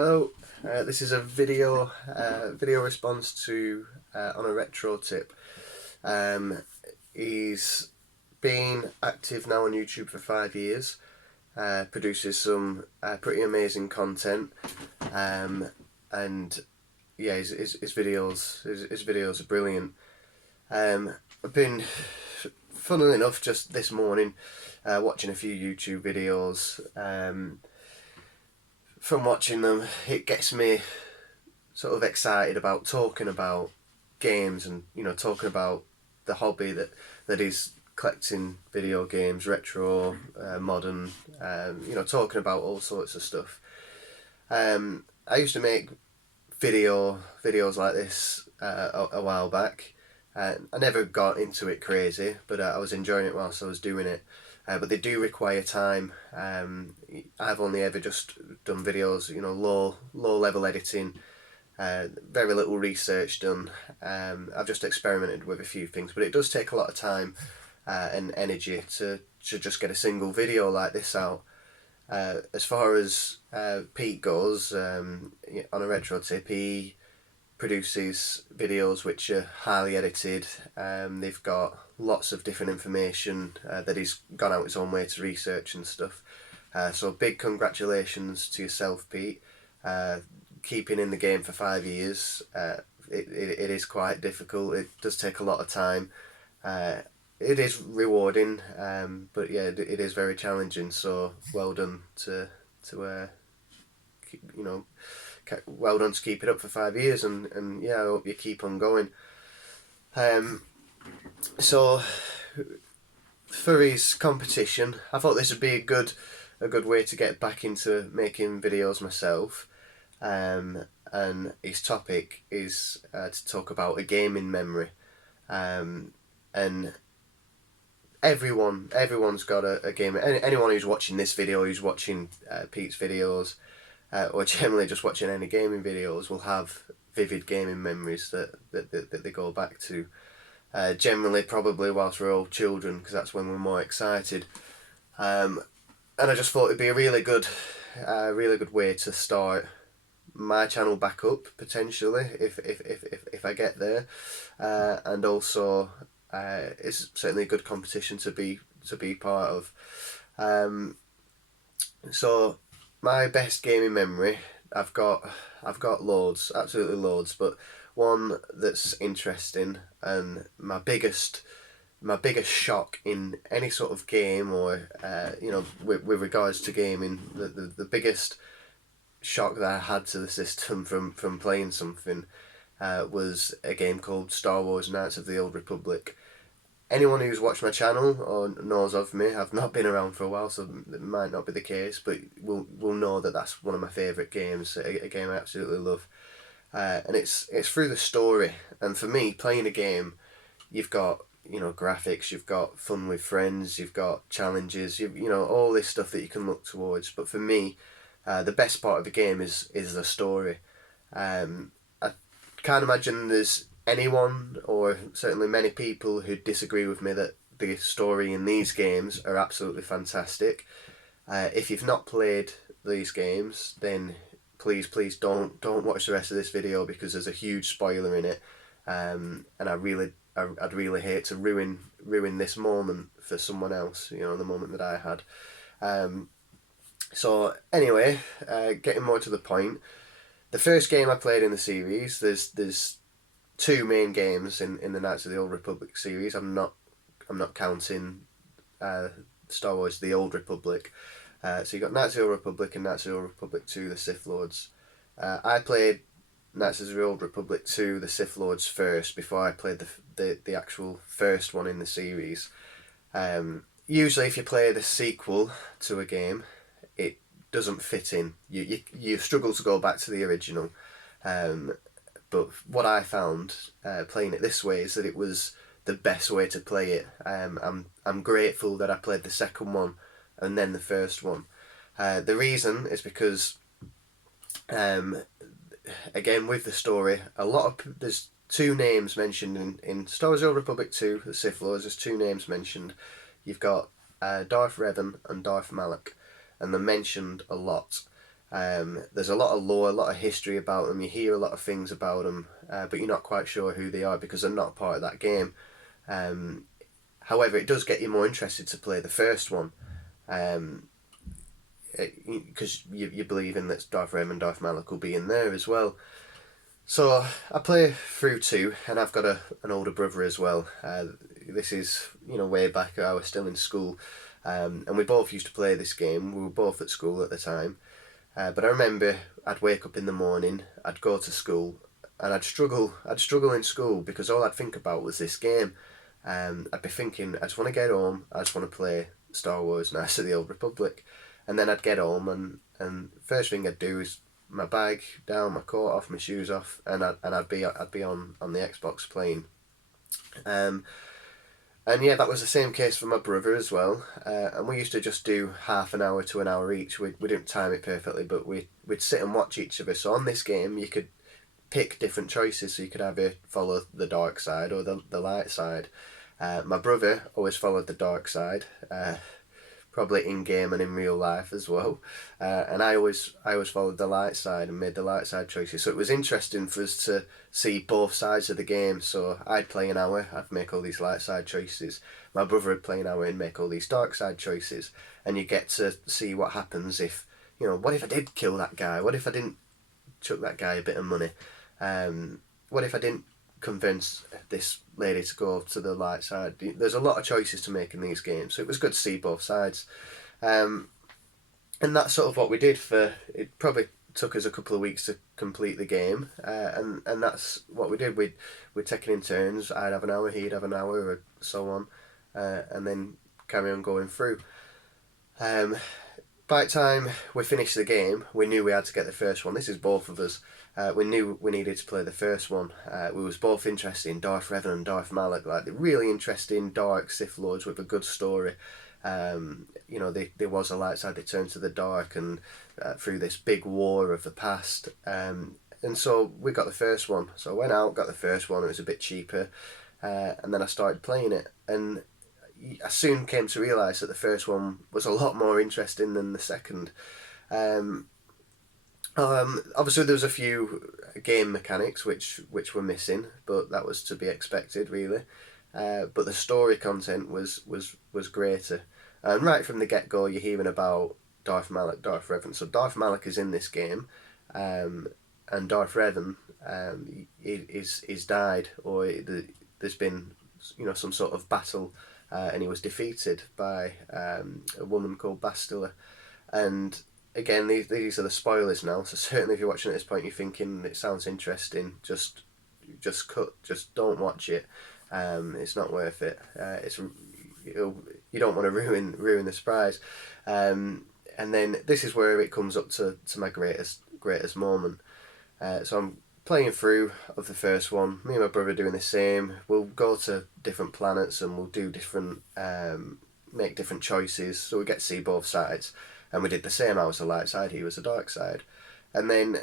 Hello, this is a video response to Onaretrotip. He's been active now on YouTube for 5 years, produces some pretty amazing content, and yeah, his videos are brilliant. I've been, funnily enough, just this morning watching a few YouTube videos. From watching them, it gets me sort of excited about talking about games and, talking about the hobby that is collecting video games, retro, modern, talking about all sorts of stuff. I used to make videos like this a while back. I never got into it crazy, but I was enjoying it whilst I was doing it. But they do require time. I've only ever just done videos, low level editing, very little research done. I've just experimented with a few things, but it does take a lot of time and energy to just get a single video like this out. As far as Pete goes, Onaretrotip, he produces videos which are highly edited. They've got lots of different information that he's gone out his own way to research and stuff. So big congratulations to yourself, Pete. Keeping in the game for 5 years, it is quite difficult. It does take a lot of time. It is rewarding, but yeah, it is very challenging. So well done to well done to keep it up for 5 years, and yeah, I hope you keep on going. So for his competition, I thought this would be a good way to get back into making videos myself. And his topic is to talk about a gaming memory. And everyone's got a game. Anyone who's watching this video, who's watching Pete's videos, or generally just watching any gaming videos, will have vivid gaming memories that they go back to. Generally, probably whilst we're all children, because that's when we're more excited. And I just thought it'd be a really good way to start my channel back up, potentially, if I get there. And also, it's certainly a good competition to be part of. So my best gaming memory, I've got loads, absolutely loads, but one that's interesting, and my biggest shock in any sort of game, or with regards to gaming, the biggest shock that I had to the system from playing something was a game called Star Wars Knights of the Old Republic. Anyone who's watched my channel or knows of me, I've not been around for a while, so it might not be the case, but will know that that's one of my favourite games, a game I absolutely love. And it's through the story. And for me, playing a game, you've got graphics, you've got fun with friends, you've got challenges, all this stuff that you can look towards. But for me, the best part of the game is the story. I can't imagine there's anyone, or certainly many people, who disagree with me that the story in these games are absolutely fantastic. If you've not played these games, then please don't watch the rest of this video, because there's a huge spoiler in it, and I'd really hate to ruin this moment for someone else, the moment that I had. So anyway, getting more to the point, the first game I played in the series, there's two main games in the Knights of the Old Republic series. I'm not counting Star Wars The Old Republic. So you got Knights of the Old Republic and Knights of the Old Republic 2, The Sith Lords. I played Knights of the Old Republic 2, The Sith Lords first, before I played the actual first one in the series. Usually if you play the sequel to a game, it doesn't fit in. You struggle to go back to the original. But what I found playing it this way is that it was the best way to play it. I'm grateful that I played the second one and then the first one. The reason is because, again, with the story, there's two names mentioned in Star Wars: The Old Republic 2, the Sith Lords. There's two names mentioned. You've got Darth Revan and Darth Malak, and they're mentioned a lot. There's a lot of lore, a lot of history about them. You hear a lot of things about them, but you're not quite sure who they are because they're not part of that game. Um, However, it does get you more interested to play the first one, because you believe in that Darth Revan and Darth Malak will be in there as well. So I play through two, and I've got an older brother as well. This is way back. I was still in school, and we both used to play this game. We were both at school at the time, but I remember I'd wake up in the morning, I'd go to school, and I'd struggle. I'd struggle in school because all I'd think about was this game. I'd be thinking, I just want to get home. I just want to play Star Wars: Knights of the Old Republic, and then I'd get home, and first thing I'd do is my bag down, my coat off, my shoes off, and I'd be on the Xbox playing. Um, and yeah, that was the same case for my brother as well. And we used to just do half an hour to an hour each. We didn't time it perfectly, but we'd sit and watch each other. So on this game, you could pick different choices. So you could either follow the dark side or the light side. My brother always followed the dark side, probably in game and in real life as well. And I always followed the light side and made the light side choices. So it was interesting for us to see both sides of the game. So I'd play an hour, I'd make all these light side choices. My brother would play an hour and make all these dark side choices. And you get to see what happens if, what if I did kill that guy? What if I didn't chuck that guy a bit of money? What if I didn't convince this lady to go to the light side? There's a lot of choices to make in these games, so it was good to see both sides. And that's sort of what we did for, it probably took us a couple of weeks to complete the game, and that's what we did. We'd take it in turns. I'd have an hour, he'd have an hour, or so on, and then carry on going through. By the time we finished the game, we knew we had to get the first one. This is both of us. We knew we needed to play the first one. We was both interested in Darth Revan and Darth Malak, like the really interesting dark Sith Lords with a good story. There was a light side. They turned to the dark, and through this big war of the past. And so we got the first one. So I went out, got the first one. It was a bit cheaper, and then I started playing it, and I soon came to realise that the first one was a lot more interesting than the second. Obviously, there was a few game mechanics which were missing, but that was to be expected, really. But the story content was greater. And right from the get-go, you're hearing about Darth Malak, Darth Revan. So Darth Malak is in this game, and Darth Revan is died, or there's been some sort of battle, and he was defeated by a woman called Bastila. And again, these are the spoilers now, so certainly if you're watching at this point, you're thinking it sounds interesting, just don't watch it. It's not worth it. You don't want to ruin the surprise. And then this is where it comes up to my greatest moment. So I'm playing through of the first one. Me and my brother are doing the same. We'll go to different planets and we'll do different, make different choices, so we get to see both sides. And we did the same. I was the light side, he was the dark side. And then,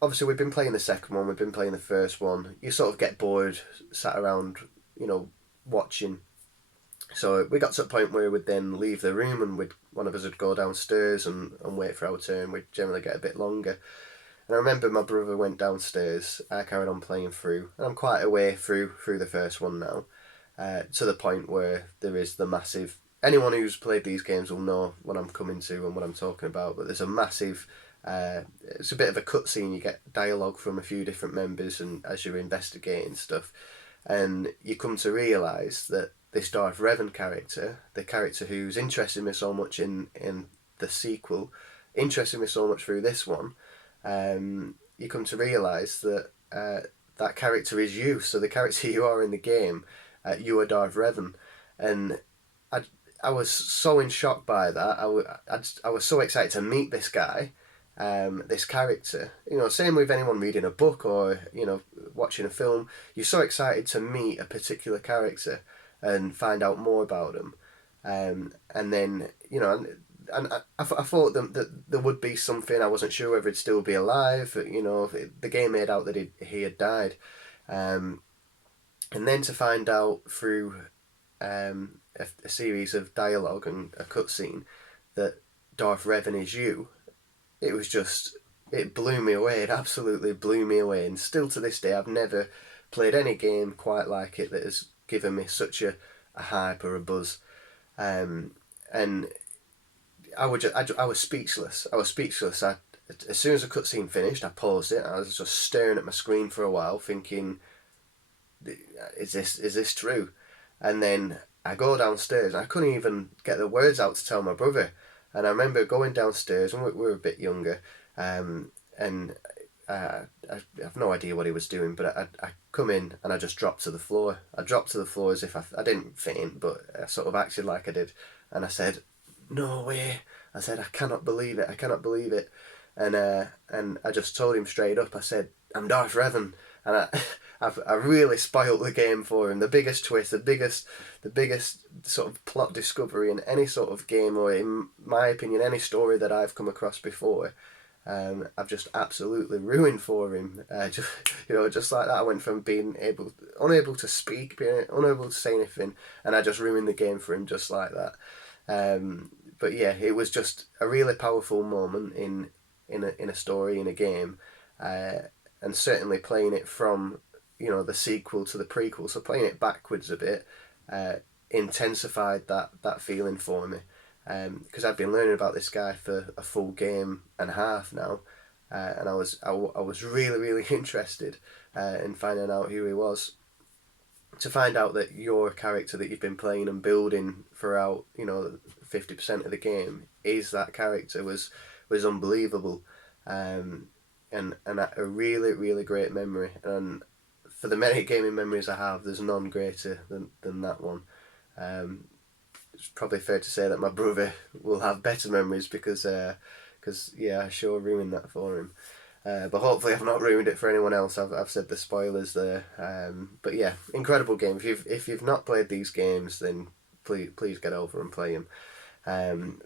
obviously, we've been playing the second one, we've been playing the first one. You sort of get bored, sat around, watching. So we got to a point where we'd then leave the room and one of us would go downstairs and wait for our turn. We'd generally get a bit longer. And I remember my brother went downstairs, I carried on playing through, and I'm quite a way through the first one now, to the point where there is the massive... Anyone who's played these games will know what I'm coming to and what I'm talking about, but there's a massive... it's a bit of a cutscene. You get dialogue from a few different members and as you're investigating stuff, and you come to realise that this Darth Revan character, the character who's interested me so much in the sequel, interested me so much through this one, you come to realise that that character is you. So the character you are in the game, you are Darth Revan. And I was so in shock by that. I was so excited to meet this guy, this character. Same with anyone reading a book or watching a film. You're so excited to meet a particular character and find out more about them, and then and I thought that there would be something. I wasn't sure whether he'd still be alive. The game made out that he had died, and then to find out through a series of dialogue and a cutscene that Darth Revan is you, it was just, it blew me away. It absolutely blew me away. And still to this day, I've never played any game quite like it that has given me such a hype or a buzz. And I was speechless. I was speechless. As soon as the cutscene finished, I paused it. I was just staring at my screen for a while, thinking, "Is this true?" And then I go downstairs. I couldn't even get the words out to tell my brother. And I remember going downstairs, and we were a bit younger, and I have no idea what he was doing, but I come in and I just dropped to the floor. I dropped to the floor as if I didn't faint, but I sort of acted like I did. And I said, "No way." I said, "I cannot believe it. I cannot believe it." And I just told him straight up. I said, "I'm Darth Revan." And I really spoilt the game for him. The biggest twist, the biggest sort of plot discovery in any sort of game, or in my opinion, any story that I've come across before. I've just absolutely ruined for him. Just like that, I went from being unable to speak, being unable to say anything, and I just ruined the game for him just like that. But yeah, it was just a really powerful moment in a story, in a game, and certainly playing it from the sequel to the prequel, so playing it backwards a bit, intensified that feeling for me. Because I've been learning about this guy for a full game and a half now, and I was really, really interested in finding out who he was. To find out that your character that you've been playing and building throughout 50% of the game is that character was unbelievable, and a really, really great memory. And for the many gaming memories I have, there's none greater than that one. It's probably fair to say that my brother will have better memories because I sure ruined that for him. But hopefully I've not ruined it for anyone else. I've said the spoilers there. But yeah, incredible game. If you've not played these games, then please get over and play them.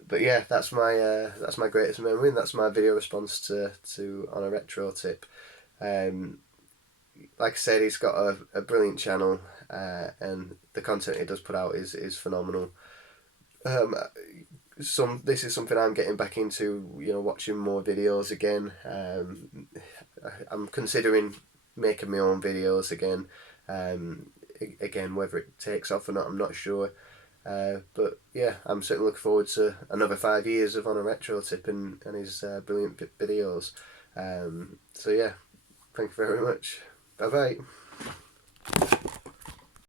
But yeah, that's my greatest memory, and that's my video response to Onaretrotip. Like I said, he's got a brilliant channel, and the content he does put out is phenomenal. This is something I'm getting back into, watching more videos again. I'm considering making my own videos again. Again, whether it takes off or not, I'm not sure. But yeah, I'm certainly looking forward to another 5 years of Onaretrotip and his brilliant videos. So yeah, thank you very much. Bye bye.